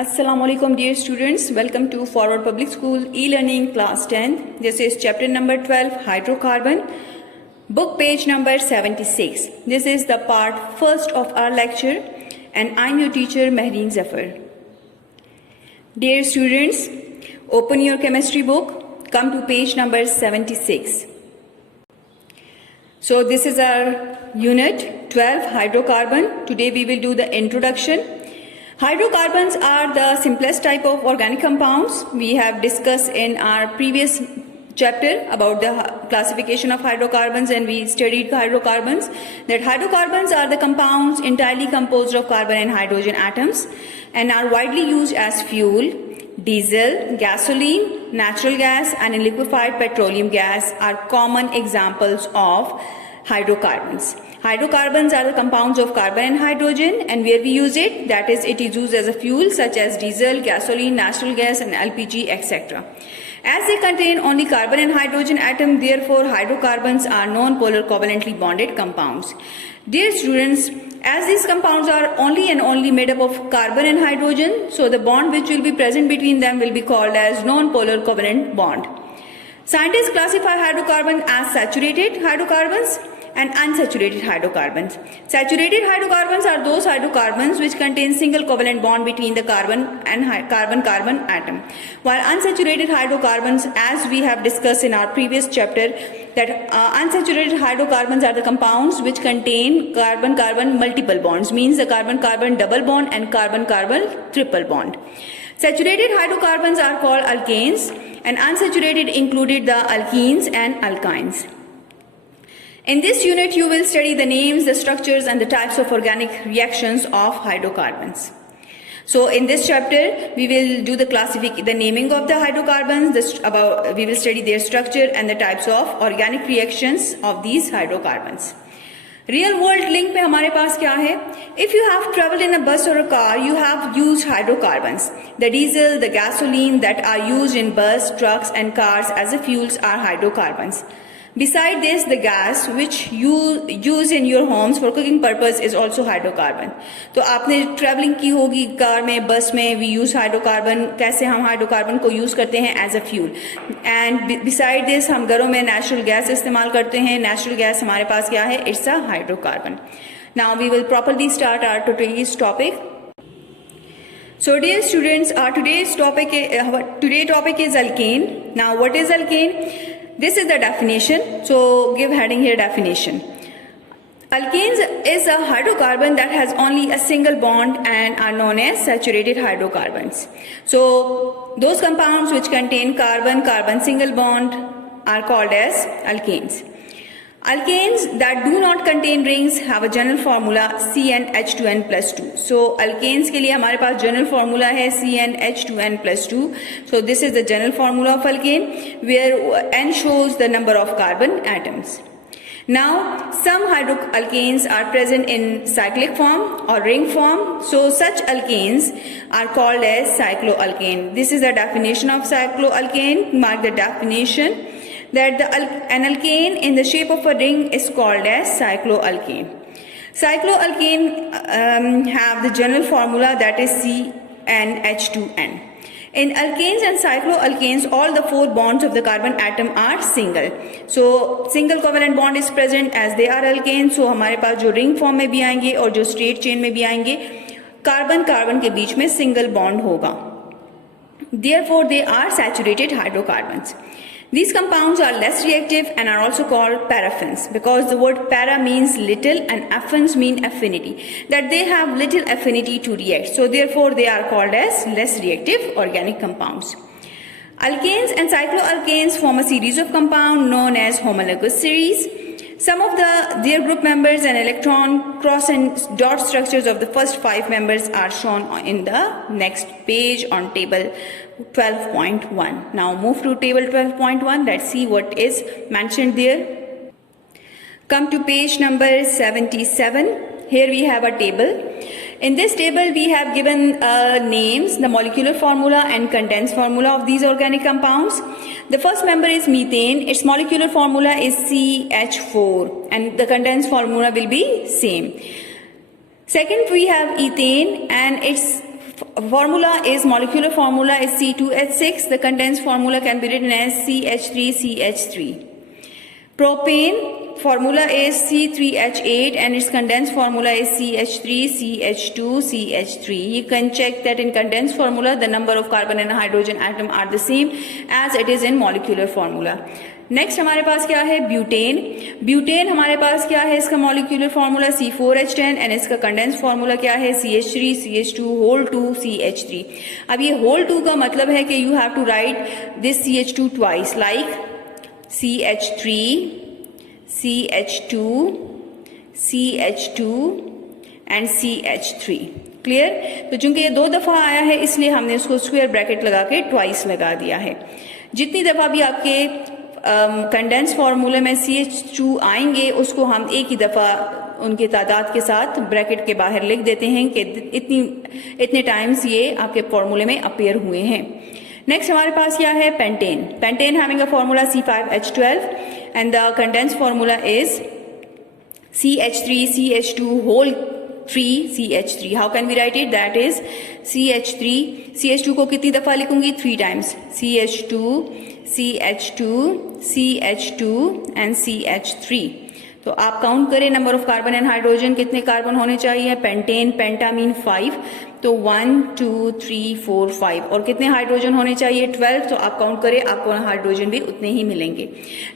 Assalamualaikum dear students, welcome to Forward Public School e-learning class 10. This is chapter number 12 hydrocarbon, book page number 76. This is the part first of our lecture and I'm your teacher Mehreen Zafar. Dear students, open your chemistry book, come to page number 76. So this is our unit 12 hydrocarbon. Today we will do the introduction. Hydrocarbons are the simplest type of organic compounds. We have discussed in our previous chapter about the classification of hydrocarbons and we studied hydrocarbons. That hydrocarbons are the compounds entirely composed of carbon and hydrogen atoms and are widely used as fuel. Diesel, gasoline, natural gas and liquefied petroleum gas are common examples of hydrocarbons. Hydrocarbons are the compounds of carbon and hydrogen and where we use it, that is it is used as a fuel such as diesel, gasoline, natural gas and LPG etc. As they contain only carbon and hydrogen atom, therefore hydrocarbons are non-polar covalently bonded compounds. Dear students, as these compounds are only and only made up of carbon and hydrogen, so the bond which will be present between them will be called as non-polar covalent bond. Scientists classify hydrocarbons as saturated hydrocarbons and unsaturated hydrocarbons. Saturated hydrocarbons are those hydrocarbons which contain single covalent bond between the carbon and carbon-carbon atom. While unsaturated hydrocarbons, as we have discussed in our previous chapter, that unsaturated hydrocarbons are the compounds which contain carbon-carbon multiple bonds, means the carbon-carbon double bond and carbon-carbon triple bond. Saturated hydrocarbons are called alkanes and unsaturated included the alkenes and alkynes. In this unit, you will study the names, the structures and the types of organic reactions of hydrocarbons. So in this chapter, we will do the naming of the hydrocarbons, we will study their structure and the types of organic reactions of these hydrocarbons. Real world link में हमारे पास क्या है? If you have traveled in a bus or a car, you have used hydrocarbons. The diesel, the gasoline that are used in bus, trucks and cars as a fuels are hydrocarbons. Beside this, the gas which you use in your homes for cooking purpose is also hydrocarbon. तो आपने traveling की होगी car में, बस में, we use hydrocarbon. कैसे हम hydrocarbon को use करते हैं as a fuel. And beside this, हम घरों में natural gas इस्तेमाल करते हैं. Natural gas हमारे पास क्या है? It's a hydrocarbon. Now we will properly start our today's topic. So dear students, our today's topic is alkane. Now what is alkane? This is the definition, so give heading here definition. Alkanes is a hydrocarbon that has only a single bond and are known as saturated hydrocarbons. So those compounds which contain carbon-carbon single bond are called as alkanes. Alkanes that do not contain rings have a general formula CnH2n plus 2. So alkanes के लिए हमारे पास general formula है CnH2n plus 2. So this is the general formula of alkane where N shows the number of carbon atoms. Now some hydroalkanes are present in cyclic form or ring form. So such alkanes are called as cycloalkane. This is the definition of cycloalkane. Mark the definition. That an alkane in the shape of a ring is called as cycloalkane. Cycloalkane have the general formula that is CnH2n. In alkanes and cycloalkanes, all the four bonds of the carbon atom are single. So single covalent bond is present as they are alkanes. So हमारे पास जो ring form में भी आएंगे और जो straight chain में भी आएंगे, carbon-carbon के बीच में single bond होगा. Therefore, they are saturated hydrocarbons. These compounds are less reactive and are also called paraffins because the word para means little and affins mean affinity, that they have little affinity to react. So therefore they are called as less reactive organic compounds. Alkanes and cycloalkanes form a series of compounds known as homologous series. Some of their group members and electron cross and dot structures of the first 5 members are shown in the next page on table 12.1. Now move to table 12.1. Let's see what is mentioned there. Come to page number 77. Here we have a table. In this table we have given names, the molecular formula and condensed formula of these organic compounds. The first member is methane. Its molecular formula is CH4 and the condensed formula will be same. Second we have ethane and its Formula is molecular formula is C2H6. The condensed formula can be written as CH3CH3. Propane formula is C3H8 and its condensed formula is CH3CH2CH3. You can check that in condensed formula the number of carbon and hydrogen atom are the same as it is in molecular formula. Next हमारे पास क्या है? Butane. Butane हमारे पास क्या है? इसका molecular formula C4H10 and इसका कंडेंस फॉर्मूला क्या है? CH3CH2 whole 2 CH3. अब ये होल 2 का मतलब है कि you have to write this CH2 twice, like CH3 CH2 CH2 and CH3. Clear? तो चूंकि ये 2 दफा आया है इसलिए हमने उसको स्क्वायर ब्रैकेट लगा के ट्वाइस लगा दिया है. जितनी दफा भी आपके कंडेंस फॉर्मूले में CH2 आएंगे उसको हम एक ही दफा उनके तादाद के साथ ब्रैकेट के बाहर लिख देते हैं कि इतने टाइम्स ये आपके फॉर्मूले में अपीयर हुए हैं. नेक्स्ट हमारे पास क्या है? Pentane. Pentane having a formula C5H12 and the condense formula is CH3CH2 whole 3 CH3. How can we write it? That is CH3. CH2 को कितनी दफा लिखूंगी? 3 times. CH2 CH2 CH2 and CH3. तो आप काउंट करें number of carbon and hydrogen कितने carbon होने चाहिए. पेंटेन पेंटा मीन 5 तो 1 2 3 4 5 और कितने हाइड्रोजन होने चाहिए? 12. तो आप काउंट करें आपको हाइड्रोजन भी उतने ही मिलेंगे.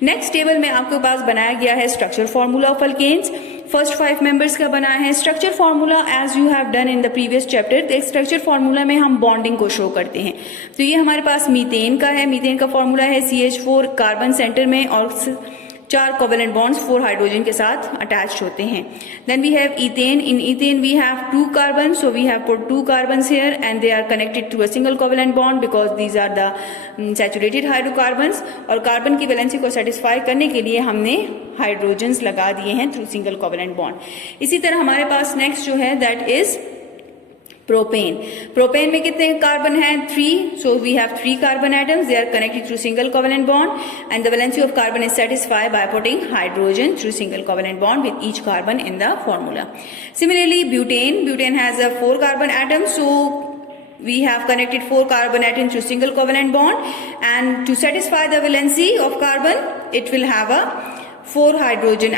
नेक्स्ट टेबल में आपके पास बनाया गया है structure formula of alkanes. First 5 members का बना है structure formula as you have done in the previous chapter. तो स्ट्रक्चर फॉर्मूला में हम बॉन्डिंग को शो करते हैं. तो ये हमारे पास मीथेन का है. मीथेन का फॉर्मूला है CH4 कार्बन सेंटर में और 4 कोवेलेंट बॉन्ड्स 4 हाइड्रोजन के साथ अटैच्ड होते हैं. Then we have ethane. In ethane we have 2 carbon, so we have put 2 carbons here and they are connected through a single covalent bond because these are the saturated hydrocarbons. और carbon की valency को satisfy करने के लिए हमने hydrogens लगा दिए हैं थ्रू सिंगल कोवेलेंट बॉन्ड. इसी तरह हमारे पास नेक्स्ट जो है दैट इज प्रोपेन. प्रोपेन में कितने कार्बन हैं? 3. So we have 3 carbon atoms. They are connected through single covalent bond and the valency of carbon is satisfied by putting hydrogen through single covalent bond with each carbon in the formula. Similarly butane. Butane has a 4 carbon atoms, so we have connected 4 carbon atoms through single covalent bond and to satisfy the valency of carbon it will have a 4 hydrogen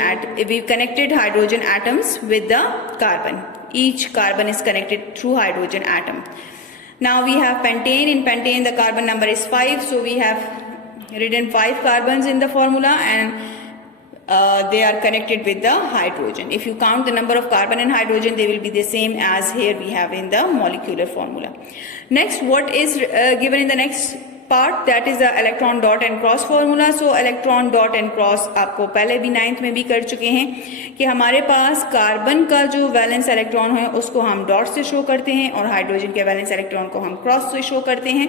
we've connected hydrogen atoms with the carbon. Each carbon is connected through hydrogen atom. Now we have pentane. In pentane the carbon number is 5, so we have written 5 carbons in the formula and they are connected with the hydrogen. If you count the number of carbon and hydrogen they will be the same as here we have in the molecular formula. Next, what is given in the next part, that is the electron dot and cross formula. So electron dot and cross आपको पहले भी 9th में भी कर चुके हैं कि हमारे पास कार्बन का जो वैलेंस इलेक्ट्रॉन है उसको हम डॉट से शो करते हैं और हाइड्रोजन के वैलेंस इलेक्ट्रॉन को हम क्रॉस से शो करते हैं.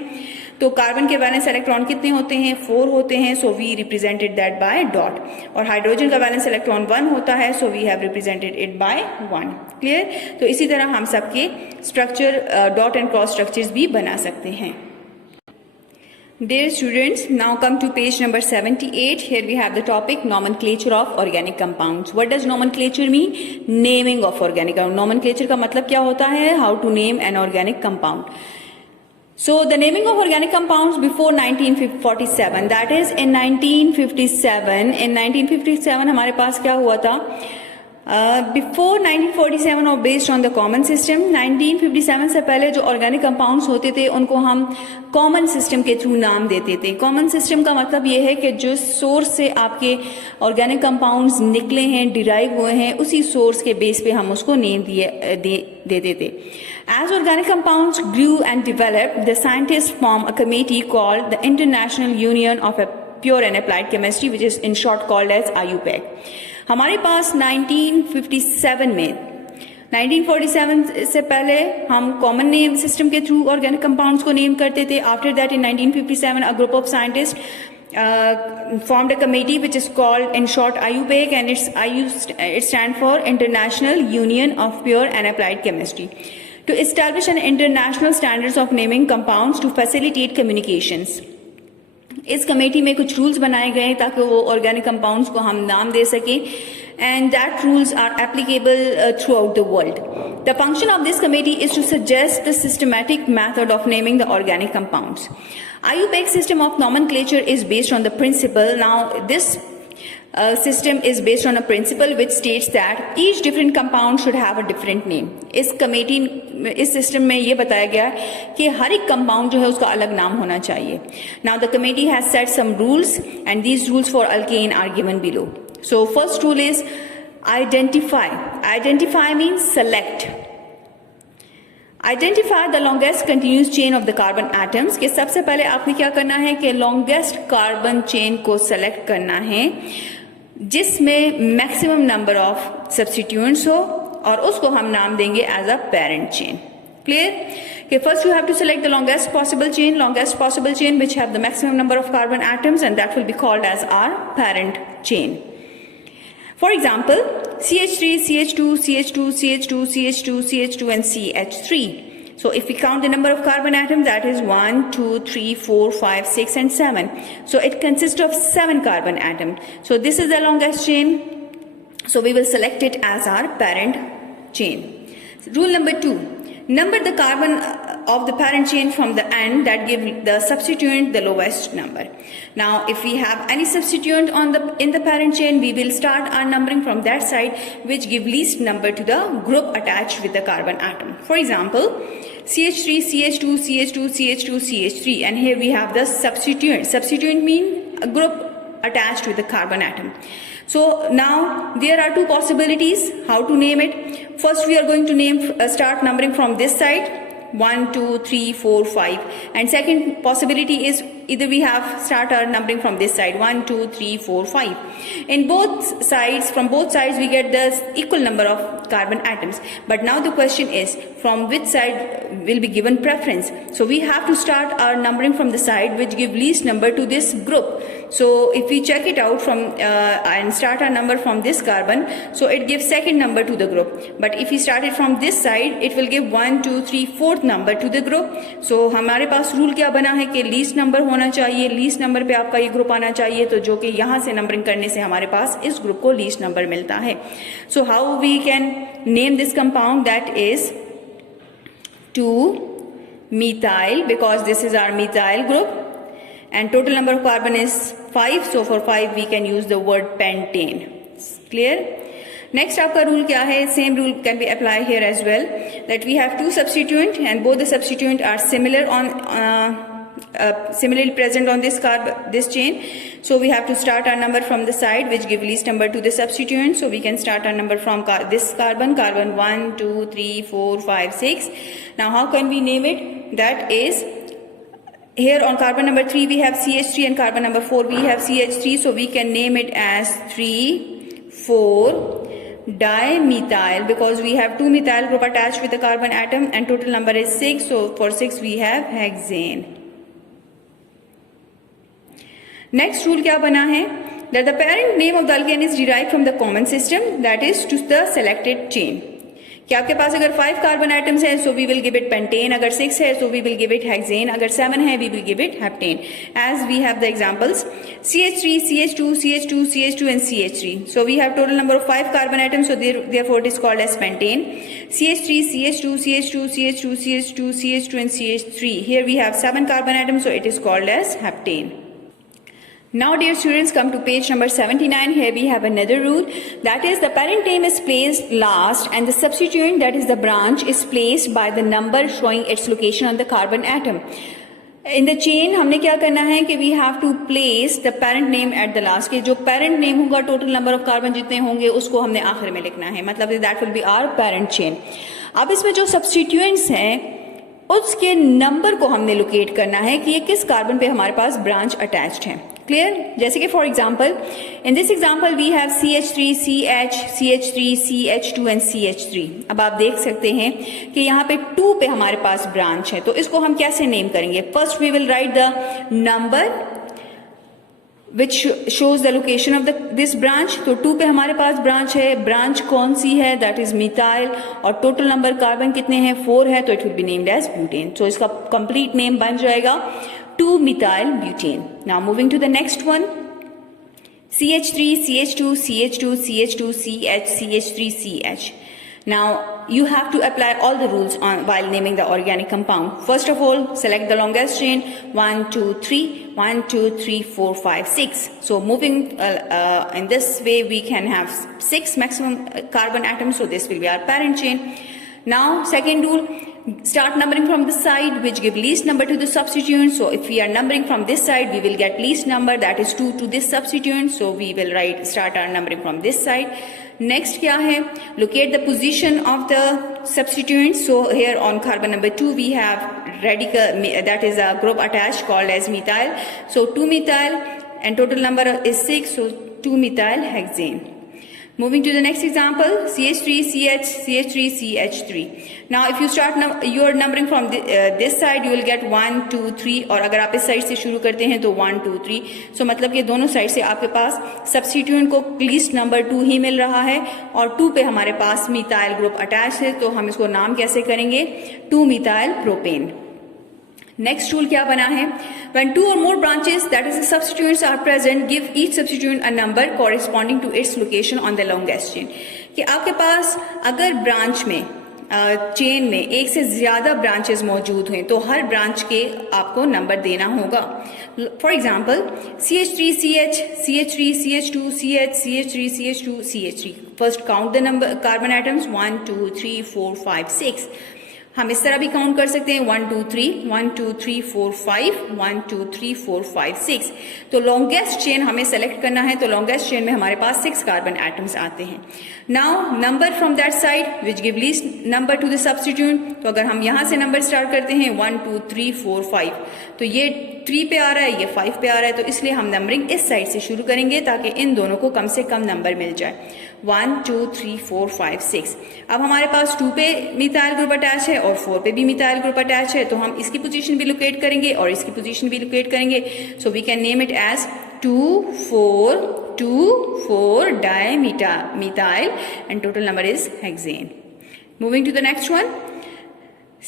तो कार्बन के वैलेंस इलेक्ट्रॉन कितने होते हैं? 4 होते हैं, so we represented that by dot. और हाइड्रोजन का वैलेंस इलेक्ट्रॉन 1 होता है, so we have represented it by 1. Clear? तो इसी तरह हम सबके structure dot and cross structures भी बना सकते हैं. Dear students, now come to page number 78. Here we have the topic nomenclature of organic compounds. What does nomenclature mean? Naming of organic compound. Nomenclature का मतलब क्या होता है? How to name an organic compound. So the naming of organic compounds before 1947, that is in 1957. In 1957 हमारे पास क्या हुआ था? Before 1947 और based on the common system, 1957 से पहले जो ऑर्गेनिक कंपाउंड्स होते थे उनको हम कॉमन सिस्टम के थ्रू नाम देते थे. कॉमन सिस्टम का मतलब ये है कि जो सोर्स से आपके ऑर्गेनिक कंपाउंड्स निकले हैं, डिराइव हुए हैं, उसी सोर्स के बेस पे हम उसको नेम देते थे. As organic compounds grew and developed, the scientists formed a committee called the International Union of Pure and Applied Chemistry, which is in short called as IUPAC. हमारे पास 1957 में 1947 से पहले हम कॉमन नेम सिस्टम के through organic compounds को name करते थे. After that in 1957 a group of scientist formed a committee which is called in short IUPAC and it stands for International Union of Pure and Applied Chemistry to establish an international standards of naming compounds to facilitate communications. इस committee में कुछ rules बनाए गए ताकि वो organic compounds को हम नाम दे सकें, and that rules are applicable throughout the world. The function of this committee is to suggest the systematic method of naming the organic compounds. IUPAC system of nomenclature is based on the principle. Now this system is based on a principle which states that each different compound should have a different name. इस system में ये बताया गया कि हर एक compound जो है उसका अलग नाम होना चाहिए. Now the committee has set some rules, and these rules for alkane are given below. So first rule is identify. Identify means select. Identify the longest continuous chain of the carbon atoms. कि सबसे पहले आपने क्या करना है कि longest carbon chain को select करना है जिसमें maximum number of substituents हो, और उसको हम नाम देंगे as a parent chain. Clear? Okay, first you have to select the longest possible chain which have the maximum number of carbon atoms, and that will be called as our parent chain. For example, CH3, CH2, CH2, CH2, CH2, CH2 and CH3. So if we count the number of carbon atoms, that is 1, 2, 3, 4, 5, 6 and 7. So it consists of 7 carbon atoms. So this is the longest chain. So we will select it as our parent chain. Rule number 2. Number the carbon of the parent chain from the end that give the substituent the lowest number. Now if we have any substituent in the parent chain, we will start our numbering from that side which give least number to the group attached with the carbon atom. For example, CH3, CH2, CH2, CH2, CH3, and here we have the substituent. Substituent mean a group attached with the carbon atom. So now there are two possibilities how to name it. First we are going to start numbering from this side, 1, 2, 3, 4, 5, and second possibility is either we have start our numbering from this side, 1, 2, 3, 4, 5. In both sides, from both sides we get the equal number of carbon atoms. But now the question is from which side will be given preference. So we have to start our numbering from the side which give least number to this group. So if we check it out from and start our number from this carbon, so it gives second number to the group. But if we start it from this side, it will give 1, 2, 3, 4th number to the group. So हमारे पास rule क्या बना है कि least number होना चाहिए, least number पे आपका ये ग्रुप आना चाहिए, तो जो कि यहाँ से नंबरिंग करने से हमारे पास इस ग्रुप को लीस्ट नंबर मिलता है. So how we can name this compound? That is 2-methyl, because this is our methyl group. And total number of carbon is 5. So for 5 we can use the word pentane. Clear? Next आपका rule क्या है? Same rule can be applied here as well. That we have two substituent and both the substituent are similarly present on this chain. So we have to start our number from the side which give least number to the substituent. So we can start our number from this carbon 1, 2, 3, 4, 5, 6. Now how can we name it? That is, here on carbon number 3 we have CH3 and carbon number 4 we have CH3, so we can name it as 3,4-dimethyl, because we have 2 methyl group attached with the carbon atom and total number is 6, so for 6 we have hexane. Next rule क्या बना है? That the parent name of the alkane is derived from the common system, that is to the selected chain. कि आपके पास अगर 5 carbon atoms हैं, so we will give it pentane. अगर 6 है, so we will give it hexane. अगर 7 है, we will give it heptane. As we have the examples, CH3, CH2, CH2, CH2 and CH3. So we have total number of 5 carbon atoms, so therefore it is called as pentane. CH3, CH2, CH2, CH2, CH2, CH2 and CH3. Here we have 7 carbon atoms, so it is called as heptane. Now dear students, come to page number 79. Here we have another rule, that is the parent name is placed last and the substituent, that is the branch, is placed by the number showing its location on the carbon atom. In the chain हमने क्या करना है कि we have to place the parent name at the last. कि जो parent name होगा, total number of carbon जितने होंगे उसको हमने आखिर में लिखना है, मतलब that will be our parent chain. अब इसमें जो substituents हैं उसके नंबर को हमने लोकेट करना है कि ये किस कार्बन पे हमारे पास ब्रांच अटैच्ड है. क्लियर? जैसे कि for example in this example we have CH3, CH, CH3, CH2 and CH3. अब आप देख सकते हैं कि यहाँ पे 2 पे हमारे पास ब्रांच है, तो इसको हम कैसे नेम करेंगे? First we will write the number which shows the location of this branch. तो 2 पे हमारे पास ब्रांच है, ब्रांच कौन सी है? that is methyl, और टोटल नंबर कार्बन कितने हैं? 4 है, तो it will be named as butane. So इसका complete name बन जाएगा 2-methyl butane. Now moving to the next one. CH3, CH2, CH2, CH2, CH, CH3, CH. Now you have to apply all the rules while naming the organic compound. First of all, select the longest chain, 1, 2, 3, 1, 2, 3, 4, 5, 6. So moving in this way, we can have 6 maximum carbon atoms. So this will be our parent chain. Now second rule, start numbering from the side which give least number to the substituent. So if we are numbering from this side, we will get least number, that is 2 to this substituent. So we will start our numbering from this side. Next क्या है, locate the position of the substituent. So here on carbon number 2 we have radical, that is a group attached called as methyl. So 2-methyl and total number is 6. So 2-methyl hexane. Moving to the next example, CH3, CH, CH3, CH3. Now if you start your numbering from this side, you will get 1, 2, 3. और अगर आप इस side से शुरू करते हैं तो 1, 2, 3. So मतलब कि दोनों साइड से आपके पास सब्स्टिट्यूएंट को लीस्ट नंबर 2 ही मिल रहा है और 2 पे हमारे पास मिथाइल ग्रुप अटैच है. तो हम इसको नाम कैसे करेंगे, 2-methyl propane. नेक्स्ट रूल क्या बना है, when 2 or more branches that is the substituents are present, give each substituent a number corresponding to its location on the longest chain. कि आपके पास अगर ब्रांच में चेन में एक से ज्यादा ब्रांचेस मौजूद हैं तो हर ब्रांच के आपको नंबर देना होगा. For example CH3, CH, CH3, CH2, CH, CH3, CH2, CH3. First count the number carbon atoms, 1, 2, 3, 4, 5, 6. हम इस तरह भी काउंट कर सकते हैं, 1, 2, 3, 1, 2, 3, 4, 5, 1, 2, 3, 4, 5, 6. तो लॉन्गेस्ट चेन हमें सेलेक्ट करना है. तो लॉन्गेस्ट चेन में हमारे पास 6 कार्बन एटम्स आते हैं. Now number from that side which give least number two the substituent. तो अगर हम यहां से नंबर स्टार्ट करते हैं 1, 2, 3, 4, 5, तो ये 3 पे आ रहा है, ये 5 पे आ रहा है. तो इसलिए हम नंबरिंग इस साइड से शुरू करेंगे ताकि इन दोनों को कम से कम नंबर मिल जाए. 1, 2, 3, 4, 5, 6. अब हमारे पास 2 पे मिथाइल ग्रुप अटैच है और 4 पे भी मिथाइल ग्रुप अटैच है. तो हम इसकी पोजीशन भी लोकेट करेंगे और इसकी पोजीशन भी लोकेट करेंगे. So we can name it as 2, 4, 2, 4 dimethyl and total number is hexane. Moving to the next one.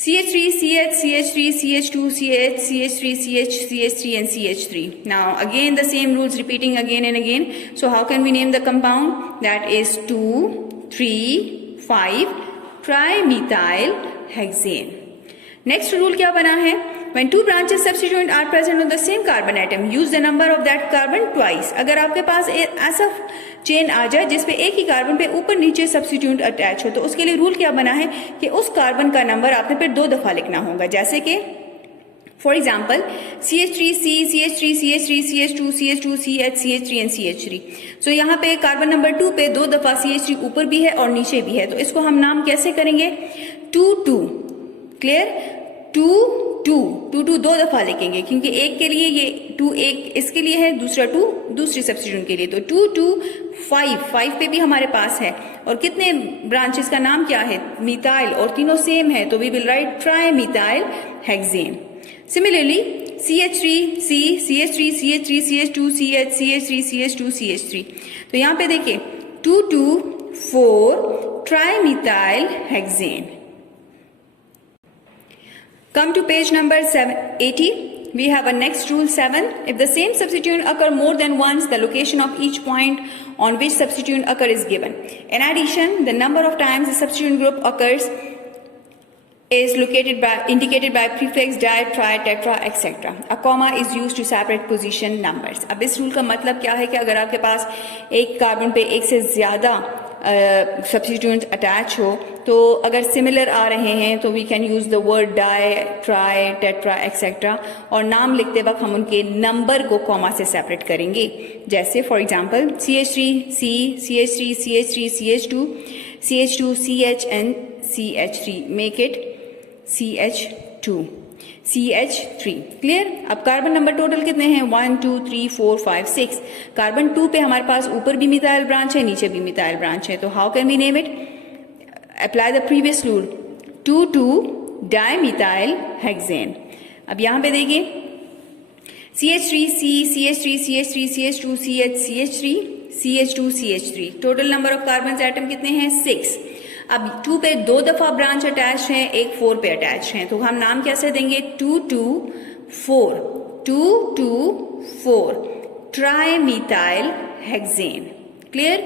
CH3, CH, CH3, CH2, CH, CH3, CH, CH3 and CH3. Now again the same rules repeating again and again. So how can we name the compound? That is 2, 3, 5 trimethyl hexane. Next rule क्या बना है? When 2 branches substituent are present on the same carbon atom, use the number of that carbon twice. अगर आपके पास ऐसा chain आ जाए जिसपे एक ही carbon पे ऊपर नीचे सब्स्टिट्यूएंट अटैच हो, तो उसके लिए रूल क्या बना है कि उस कार्बन का नंबर आपने फिर 2 दफा लिखना होगा. जैसे कि for example CH3C, CH3, CH3, CH2, CH2, CH, CH3 and CH3. सो यहाँ पे कार्बन नंबर 2 पे 2 दफा CH3 ऊपर भी है और नीचे भी है. तो इसको हम नाम कैसे करेंगे, 2, 2. क्लियर, 2, 2, 2, 2 2 दफा लिखेंगे क्योंकि एक के लिए ये 2 एक इसके लिए है, दूसरा 2 दूसरी सब्स्टिट्यूएंट के लिए. तो 2, 2, 5 पे भी हमारे पास है. और कितने ब्रांचेस का नाम क्या है, मिथाइल, और तीनों सेम है. तो we will write trimethyl hexane. Similarly CH3C, CH3, CH3, CH2, CH, CH3, CH2, CH3. तो यहाँ पे देखिए 2, 2, 4 trimethyl hexane. Come to page number 80. We have a next rule 7. If the same substituent occur more than once, the location of each point on which substituent occur is given. In addition, the number of times the substituent group occurs is indicated by prefix di, tri, tetra, etc. A comma is used to separate position numbers. अब इस rule का मतलब क्या है कि अगर आपके पास एक कार्बन पे एक से ज्यादा सब्स्टिट्यूएंट अटैच हो, तो अगर सिमिलर आ रहे हैं तो we can use the word di, tri, tetra etcetera. और नाम लिखते वक्त हम उनके नंबर को कॉमा से सेपरेट करेंगे. जैसे for example CH3C, CH3, CH3, CH2, CH2, CH and CH3. Make it CH2, CH3. Clear. अब कार्बन नंबर टोटल कितने हैं, 1, 2, 3, 4, 5, 6. कार्बन 2 पे हमारे पास ऊपर भी मिथाइल ब्रांच है, नीचे भी मिथाइल ब्रांच है. तो how can we name it, apply the previous rule, 2, 2 dimethyl hexane. अब यहां पे देखिए CH3C, CH3, CH3, CH2, CH, CH3, CH2, CH3. Total number of carbon atom कितने हैं, 6. अब 2 पे 2 दफा ब्रांच अटैच है, एक 4 पे अटैच है. तो हम नाम कैसे देंगे, 2, 2, 4 2 2 4 ट्राइमीथाइल हेक्सेन। क्लियर?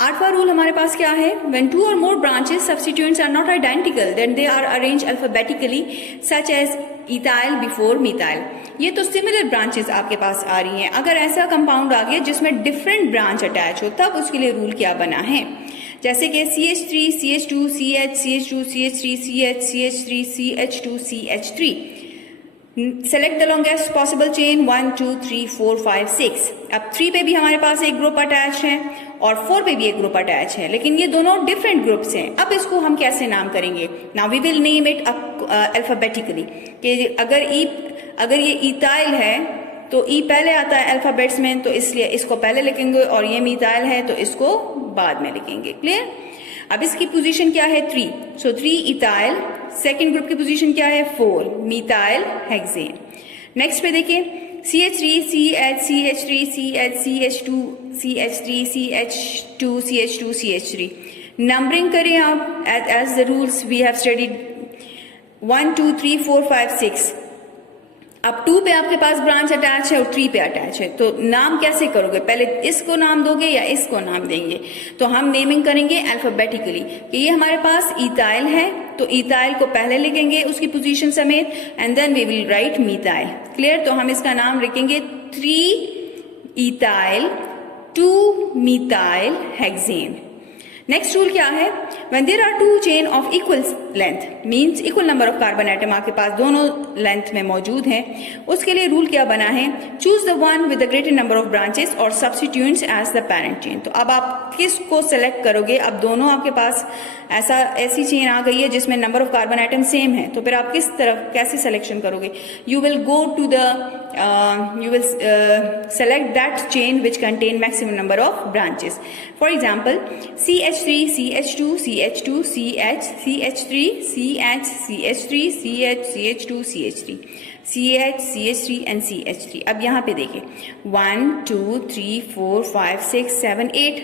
आठवां रूल हमारे पास क्या है? When two or more branches substituents are not identical, then they are arranged alphabetically, such as ethyl before methyl. ये तो सिमिलर ब्रांचेस आपके पास आ रही हैं। अगर ऐसा कंपाउंड आ गया जिसमें डिफरेंट ब्रांच अटैच हो, तब उसके लिए रूल क्या बना है? जैसे कि CH3 CH2 CH CH2 CH3 CH CH3 CH2 CH3। Select the longest possible chain 1 2 3 4 5 6। अब 3 पे भी हमारे पास एक ग्रुप अटैच है और 4 पे भी एक ग्रुप अटैच है, लेकिन ये दोनों डिफरेंट ग्रुप्स हैं। अब इसको हम कैसे नाम करेंगे? Now we will name it alphabetically. कि अगर ये इथाइल है तो ई पहले आता है अल्फाबेट्स में, तो इसलिए इसको पहले लिखेंगे, और ये मिथाइल है तो इसको बाद में लिखेंगे। क्लियर? अब इसकी पोजीशन क्या है? 3। सो 3 इथाइल। सेकेंड ग्रुप की पोजीशन क्या है? 4 मिथाइल हेक्सेन। नेक्स्ट पे देखिए CH3 CH CH3 CH CH2 CH3 CH2 CH2 CH3। Numbering करें आप as the rules we have studied 1 2 3 4 5 6। अब 2 पे आपके पास ब्रांच अटैच है और 3 पे अटैच है, तो नाम कैसे करोगे? पहले इसको नाम दोगे या इसको नाम देंगे? तो हम नेमिंग करेंगे अल्फाबेटिकली कि ये हमारे पास इथाइल है, तो इथाइल को पहले लिखेंगे उसकी पोजीशन समेत, and then we will write methyl. Clear? तो हम इसका नाम लिखेंगे 3 ethyl 2 methyl hexane. Next rule क्या है? When there are two chain of equal length, means equal number of carbon atom आपके पास दोनों लेंथ में मौजूद हैं, उसके लिए रूल क्या बना है? Choose the one with the greater number of branches or substituents as the parent chain। तो अब आप किसको सेलेक्ट करोगे? अब दोनों आपके पास ऐसी चेन आ गई है जिसमें number of carbon item same है, तो फिर आप किस तरफ कैसे सिलेक्शन करोगे? You will go to the select that chain which contain maximum number of branches. For example, CH3 CH2 CH2 CH CH3 CH CH3 CH CH2 CH3 CH CH3 and CH3। अब यहाँ पे देखिए 1 2 3 4 5 6 7 8।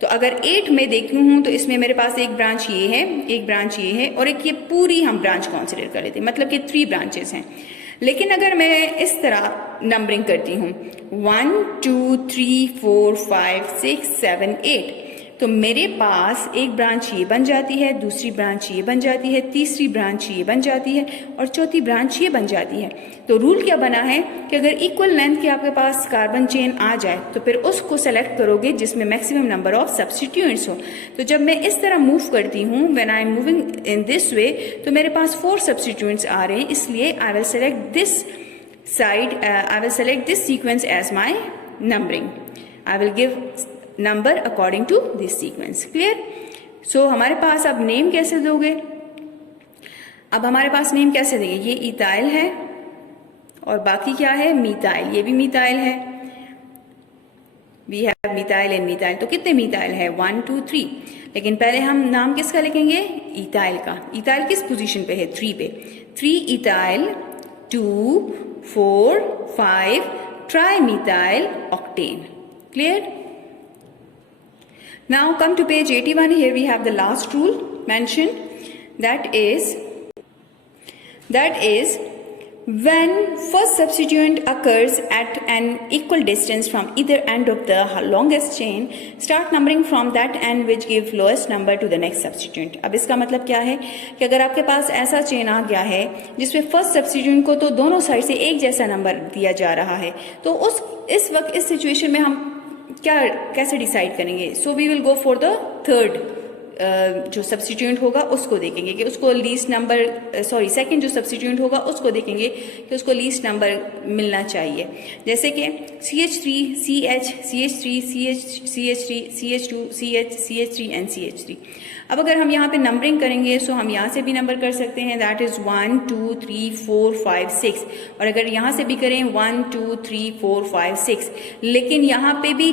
तो अगर 8 में देखती हूँ तो इसमें मेरे पास एक ब्रांच ये है, एक ब्रांच ये है, और एक ये पूरी हम ब्रांच कंसिडर कर लेते हैं, मतलब कि 3 ब्रांचेस हैं। लेकिन अगर मैं इस तरह नंबरिंग करती हूँ 1 2 3 4 5 6 7 8, तो मेरे पास एक ब्रांच ये बन जाती है, दूसरी ब्रांच ये बन जाती है, तीसरी ब्रांच ये बन जाती है, और चौथी ब्रांच ये बन जाती है। तो रूल क्या बना है कि अगर इक्वल लेंथ के आपके पास कार्बन चेन आ जाए तो फिर उसको सेलेक्ट करोगे जिसमें मैक्सिमम नंबर ऑफ सब्स्टिट्यूएंट्स हो। तो जब मैं इस तरह मूव करती हूँ, when I am moving in this way, तो मेरे पास 4 सब्स्टिट्यूएंट्स आ रहे हैं, इसलिए I will select this side, I will select this sequence as my numbering. I will give number according to this sequence. Clear? So हमारे पास अब नेम कैसे दोगे? अब हमारे पास नेम कैसे देंगे? ये इथाइल है और बाकी क्या है? मिथाइल। ये भी मिथाइल है, we have methyl and methyl. तो कितने मिथाइल है? 1 2 3। लेकिन पहले हम नाम किसका लिखेंगे? इथाइल का। इथाइल किस पोजीशन पे है? 3 पे। 3 ethyl 2 4 5 trimethyl octane. Clear? Now come to page 81. Here we have the last rule mentioned, that is when first substituent occurs at an equal distance from either end of the longest chain, start numbering from that end which give lowest number to the next substituent। अब इसका मतलब क्या है कि अगर आपके पास ऐसा chain आ गया है जिसमें फर्स्ट सब्स्टिट्यूएंट को तो दोनों साइड से एक जैसा नंबर दिया जा रहा है, तो इस वक्त इस सिचुएशन में हम कैसे डिसाइड करेंगे? So we will go for the third, जो सब्स्टिट्यूएंट होगा उसको देखेंगे कि उसको लीस्ट नंबर, सेकंड जो सब्स्टिट्यूएंट होगा उसको देखेंगे कि उसको लीस्ट नंबर मिलना चाहिए। जैसे कि CH3 CH CH3 CH CH3 CH2 CH CH3 and CH3। अब अगर हम यहाँ पे नंबरिंग करेंगे, सो हम यहाँ से भी नंबर कर सकते हैं, दैट इज 1 2 3 4 5 6, और अगर यहाँ से भी करें 1 2 3 4 5 6, लेकिन यहाँ पे भी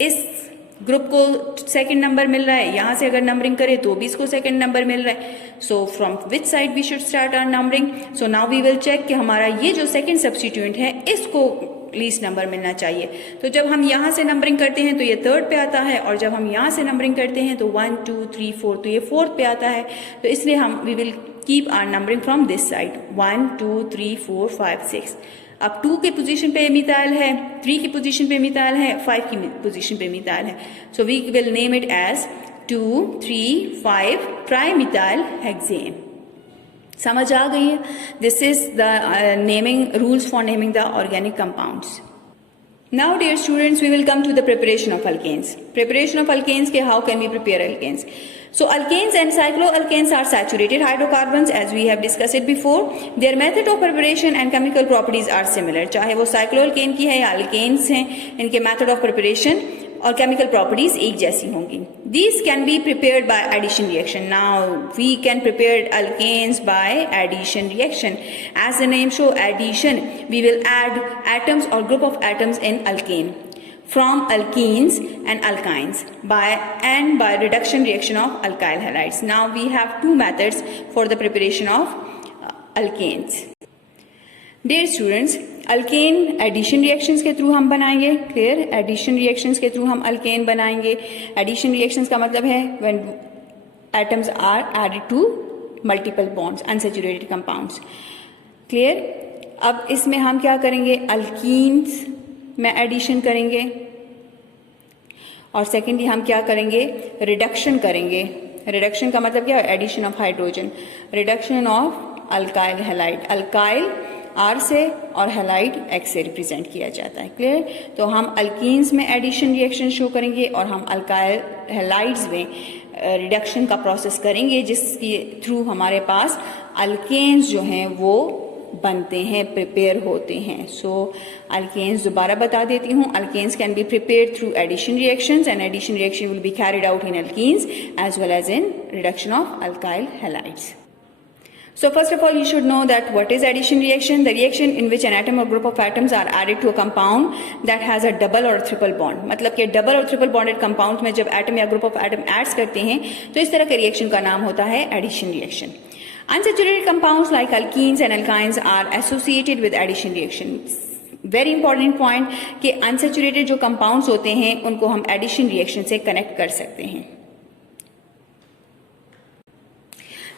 इस ग्रुप को सेकंड नंबर मिल रहा है, यहाँ से अगर नंबरिंग करें तो भी इसको सेकंड नंबर मिल रहा है। So from which side we should start our numbering? So now we will check कि हमारा ये जो सेकंड सब्स्टिट्यूएंट है इसको लीस्ट नंबर मिलना चाहिए। तो जब हम यहाँ से नंबरिंग करते हैं तो ये थर्ड पे आता है, और जब हम यहाँ से नंबरिंग करते हैं तो 1 2 3 4, तो ये फोर्थ पे आता है। तो इसलिए हम we will keep our numbering from this side 1 2 3 4 5 6। अब 2 के पोजीशन पे मिथाइल है, 3 की पोजीशन पे मिथाइल है, 5 की पोजीशन पे मिथाइल है. So we will name it as 2, 3, 5 trimethyl hexane. समझ आ गई है? This is the naming rules for naming the organic compounds. Now dear students, we will come to the preparation of alkanes. Preparation of alkanes ke how can we prepare alkanes? So alkanes and cycloalkanes are saturated hydrocarbons as we have discussed it before. Their method of preparation and chemical properties are similar. चाहे वो cycloalkane की है या alkanes हैं, इनके method of preparation और chemical properties एक जैसी होंगी. These can be prepared by addition reaction. Now we can prepare alkanes by addition reaction. As the name show, addition, we will add atoms or group of atoms in alkane from alkenes and alkynes by reduction reaction of alkyl halides. Now we have two methods for the preparation of alkanes. Dear students, alkane addition reactions के through हम बनाएंगे. Clear? Addition reactions के through हम alkane बनाएंगे. Addition reactions का मतलब है when atoms are added to multiple bonds, unsaturated compounds. Clear? अब इसमें हम क्या करेंगे? अल्कीन्स में एडिशन करेंगे और सेकेंडली हम क्या करेंगे? रिडक्शन करेंगे. रिडक्शन का मतलब क्या है? Addition of hydrogen. Reduction of alkyl halide. Alkyl R से और हैलाइड एक्स से रिप्रेजेंट किया जाता है. क्लियर? तो हम अल्कीन्स में एडिशन रिएक्शन शो करेंगे और हम अल्काइल हैलाइड्स में रिडक्शन का प्रोसेस करेंगे, जिसके थ्रू हमारे पास अल्केन्स जो हैं वो बनते हैं, प्रिपेयर होते हैं. सो अल्केन्स दोबारा बता देती हूँ. Alkanes can be prepared through addition reactions and addition reaction will be carried out in alkenes as well as in reduction of alkyl halides. So first of all, you should know that what is addition reaction? The reaction in which an atom or group of atoms are added to a compound that has a double or a triple bond. मतलब कि double और triple bonded compound में जब atom या group of atom ads करते हैं तो इस तरह के रिएक्शन का नाम होता है addition reaction. Unsaturated compounds like alkenes and alkynes are associated with addition reaction. Very important point कि अनसेचुरेटेड जो कंपाउंड्स होते हैं उनको हम एडिशन रिएक्शन से कनेक्ट कर सकते हैं.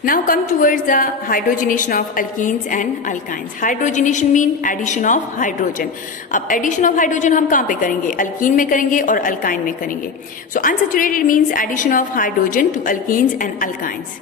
Now come towards the hydrogenation of alkenes and alkynes. Hydrogenation mean addition of hydrogen. अब addition of hydrogen हम कहाँ पे करेंगे? alkene में करेंगे और alkyne में करेंगे. So unsaturated means addition of hydrogen to alkenes and alkynes.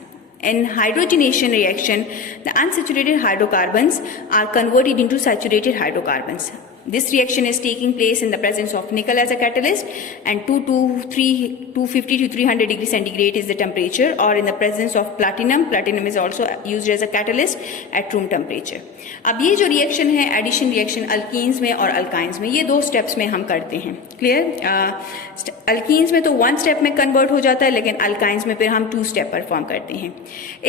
In hydrogenation reaction, the unsaturated hydrocarbons are converted into saturated hydrocarbons. This reaction is taking place in the presence of nickel as a catalyst and 250 to 300 degree centigrade is the temperature, or in the presence of platinum. Platinum is also used as a catalyst at room temperature. अब ये जो reaction है addition reaction alkenes में और alkynes में, ये दो steps में हम करते हैं. क्लियर? अल्कीन्स में तो 1 स्टेप में कन्वर्ट हो जाता है, लेकिन अल्काइंस में फिर हम 2 स्टेप परफॉर्म करते हैं.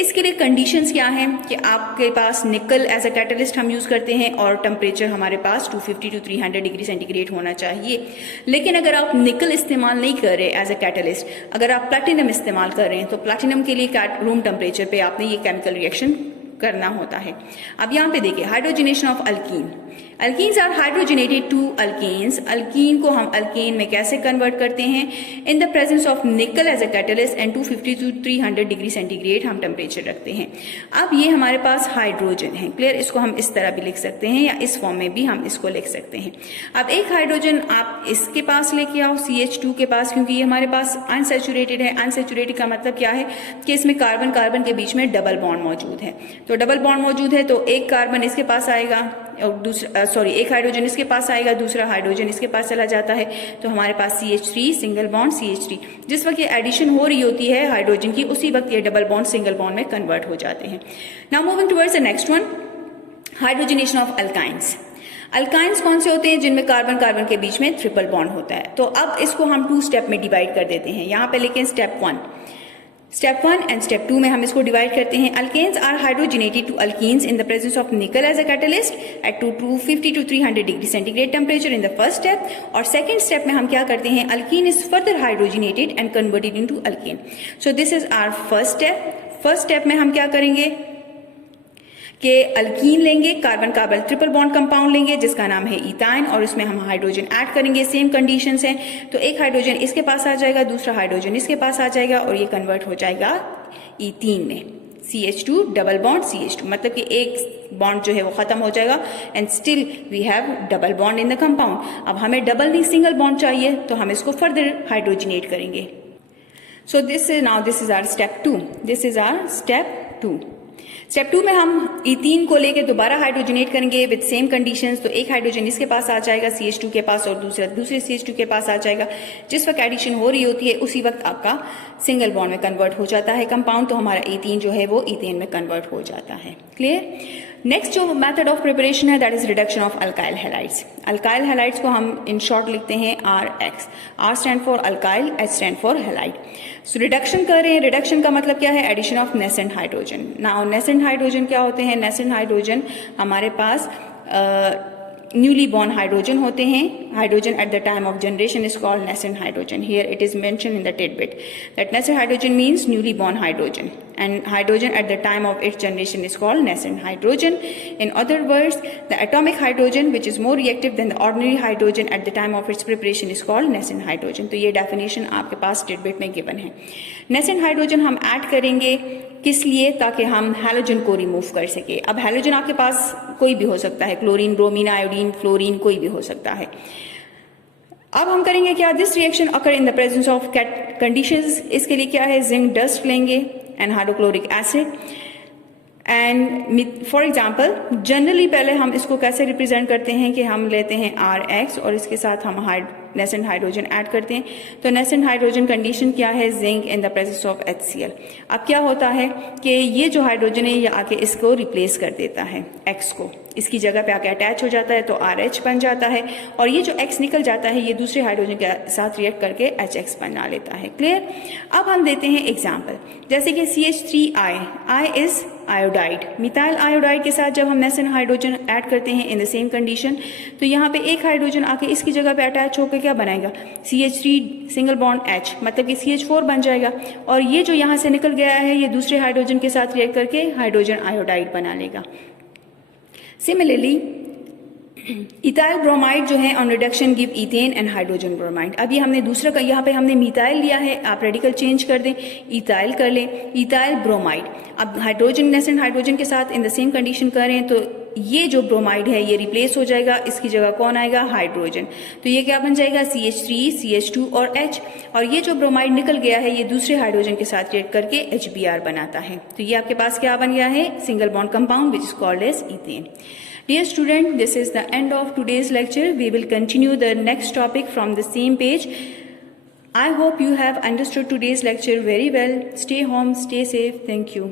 इसके लिए कंडीशंस क्या हैं कि आपके पास निकल एज अ कैटलिस्ट हम यूज करते हैं और टेम्परेचर हमारे पास 250 टू 300 डिग्री सेंटीग्रेड होना चाहिए. लेकिन अगर आप निकल इस्तेमाल नहीं कर रहे एज अ कैटलिस्ट, अगर आप प्लैटिनम इस्तेमाल कर रहे हैं तो प्लैटिनम के लिए रूम टेम्परेचर पे आपने ये केमिकल रिएक्शन करना होता है. अब यहाँ पे देखिए hydrogenation of alkene. Alkenes are hydrogenated to alkanes. Alkene को हम अल्केन में कैसे कन्वर्ट करते हैं? In the presence of nickel as a catalyst and 250 to 300 degree centigrade हम टेम्परेचर रखते हैं. अब ये हमारे पास हाइड्रोजन है. क्लियर? इसको हम इस तरह भी लिख सकते हैं या इस फॉर्म में भी हम इसको लिख सकते हैं. अब एक हाइड्रोजन आप इसके पास लेके आओ CH2 के पास, क्योंकि ये हमारे पास अनसैचुरेटेड है. अनसैचुरेटेड का मतलब क्या है कि इसमें कार्बन कार्बन के बीच में डबल बॉन्ड मौजूद है. तो डबल बॉन्ड मौजूद है तो एक कार्बन इसके पास आएगा और दूसरा एक हाइड्रोजन इसके पास आएगा, दूसरा हाइड्रोजन इसके पास चला जाता है, तो हमारे पास CH3 सिंगल बॉन्ड CH3. जिस वक्त ये एडिशन हो रही होती है हाइड्रोजन की, उसी वक्त ये डबल बॉन्ड सिंगल बॉन्ड में कन्वर्ट हो जाते हैं. Now moving towards the next one, hydrogenation of alkynes. Alkynes कौन से होते हैं? जिनमें कार्बन कार्बन के बीच में ट्रिपल बॉन्ड होता है. तो अब इसको हम 2 स्टेप में डिवाइड कर देते हैं. यहाँ पे लेकिन स्टेप 1 एंड स्टेप 2 में हम इसको डिवाइड करते हैं. Alkanes are hydrogenated to alkenes in the presence of nickel as a catalyst at 250 to 300 degree centigrade temperature in the first step. और सेकंड स्टेप में हम क्या करते हैं? Alkene is further hydrogenated and converted into alkane. So this is our first step. First step में हम क्या करेंगे कि अल्कीन लेंगे, carbon carbon triple bond compound लेंगे जिसका नाम है इथाइन, और इसमें हम हाइड्रोजन ऐड करेंगे. सेम कंडीशंस हैं. तो एक हाइड्रोजन इसके पास आ जाएगा, दूसरा हाइड्रोजन इसके पास आ जाएगा और ये कन्वर्ट हो जाएगा इथीन में. CH2 डबल बॉन्ड CH2, मतलब कि एक बॉन्ड जो है वो खत्म हो जाएगा and still we have double bond in the compound. अब हमें डबल नहीं सिंगल बॉन्ड चाहिए तो हम इसको फर्दर हाइड्रोजनेट करेंगे। So this is our step 2। This is our step 2। Step 2 में हम इथीन को लेकर दोबारा हाइड्रोजनेट करेंगे विद सेम कंडीशंस। तो एक हाइड्रोजन इसके पास आ जाएगा CH2 के पास और दूसरे CH2 के पास आ जाएगा। जिस वक्त एडिशन हो रही होती है उसी वक्त आपका सिंगल बॉन्ड में कन्वर्ट हो जाता है कंपाउंड, तो हमारा इथीन जो है वो इथेन में कन्वर्ट हो जाता है। क्लियर? नेक्स्ट जो मेथड ऑफ प्रिपरेशन है that is reduction of alkyl halides. Alkyl halides को हम इन शॉर्ट लिखते हैं RX। R stand for alkyl, H stand for halide. So reduction कर रहे हैं। रिडक्शन का मतलब क्या है? Addition of nascent hydrogen. Now nascent hydrogen क्या होते हैं? नेसेंट हाइड्रोजन हमारे पास न्यूली बॉर्न हाइड्रोजन होते हैं। Hydrogen at the time of generation is called nascent hydrogen. Here it is mention in the tidbit that nascent hydrogen means newly born hydrogen and hydrogen at the time of its generation is called nascent hydrogen. In other words, the atomic hydrogen which is more reactive than the ordinary hydrogen at the time of its preparation is called nascent hydrogen. तो ये definition आपके पास tidbit में given है। nascent hydrogen हम add करेंगे किस लिए? ताकि हम हैलोजन को रिमूव कर सके। अब हैलोजन आपके पास कोई भी हो सकता है, क्लोरीन, ब्रोमीन, आयोडीन, फ्लोरीन, कोई भी हो सकता है। अब हम करेंगे क्या? This reaction occur in the presence of conditions. इसके लिए क्या है? जिंक डस्ट लेंगे and hydrochloric acid and for example generally पहले हम इसको कैसे रिप्रेजेंट करते हैं कि हम लेते हैं RX और इसके साथ हम नेसेंट हाइड्रोजन ऐड करते हैं। तो नेसेंट हाइड्रोजन कंडीशन क्या है? Zinc in the presence of HCl। अब क्या होता है कि ये जो हाइड्रोजन है ये आके इसको रिप्लेस कर देता है, X को इसकी जगह पे आके अटैच हो जाता है तो RH बन जाता है और ये जो X निकल जाता है ये दूसरे हाइड्रोजन के साथ रिएक्ट करके HX बना लेता है। क्लियर? अब हम देते हैं एग्जाम्पल, जैसे कि CH3I, I is iodide. Methyl iodide के साथ जब हम नेसेंट हाइड्रोजन ऐड करते हैं इन द सेम कंडीशन तो यहाँ पे एक हाइड्रोजन आके इसकी जगह पे अटैच होकर क्या बनाएगा? CH3 सिंगल बॉन्ड H, मतलब कि CH4 बन जाएगा और ये जो यहाँ से निकल गया है ये दूसरे हाइड्रोजन के साथ रिएक्ट करके हाइड्रोजन आयोडाइड बना लेगा। सिमिलरली इथाइल ब्रोमाइड जो है on reduction give ethane and hydrogen bromide. अब ये हमने दूसरा का यहाँ पे हमने मिथाइल लिया है, आप रेडिकल चेंज कर दें, इथाइल कर लें, इथाइल ब्रोमाइड। अब हाइड्रोजन नेसेंट हाइड्रोजन के साथ इन द सेम कंडीशन करें तो ये जो ब्रोमाइड है ये रिप्लेस हो जाएगा, इसकी जगह कौन आएगा? हाइड्रोजन। तो ये क्या बन जाएगा? CH3, CH2 और H। और ये जो ब्रोमाइड निकल गया है ये दूसरे हाइड्रोजन के साथ रिएक्ट करके HBr बनाता है। तो ये आपके पास क्या बन गया है? Single bond compound which is called as ethane. Dear student, this is the end of today's lecture. We will continue the next topic from the same page. I hope you have understood today's lecture very well. Stay home, stay safe. Thank you.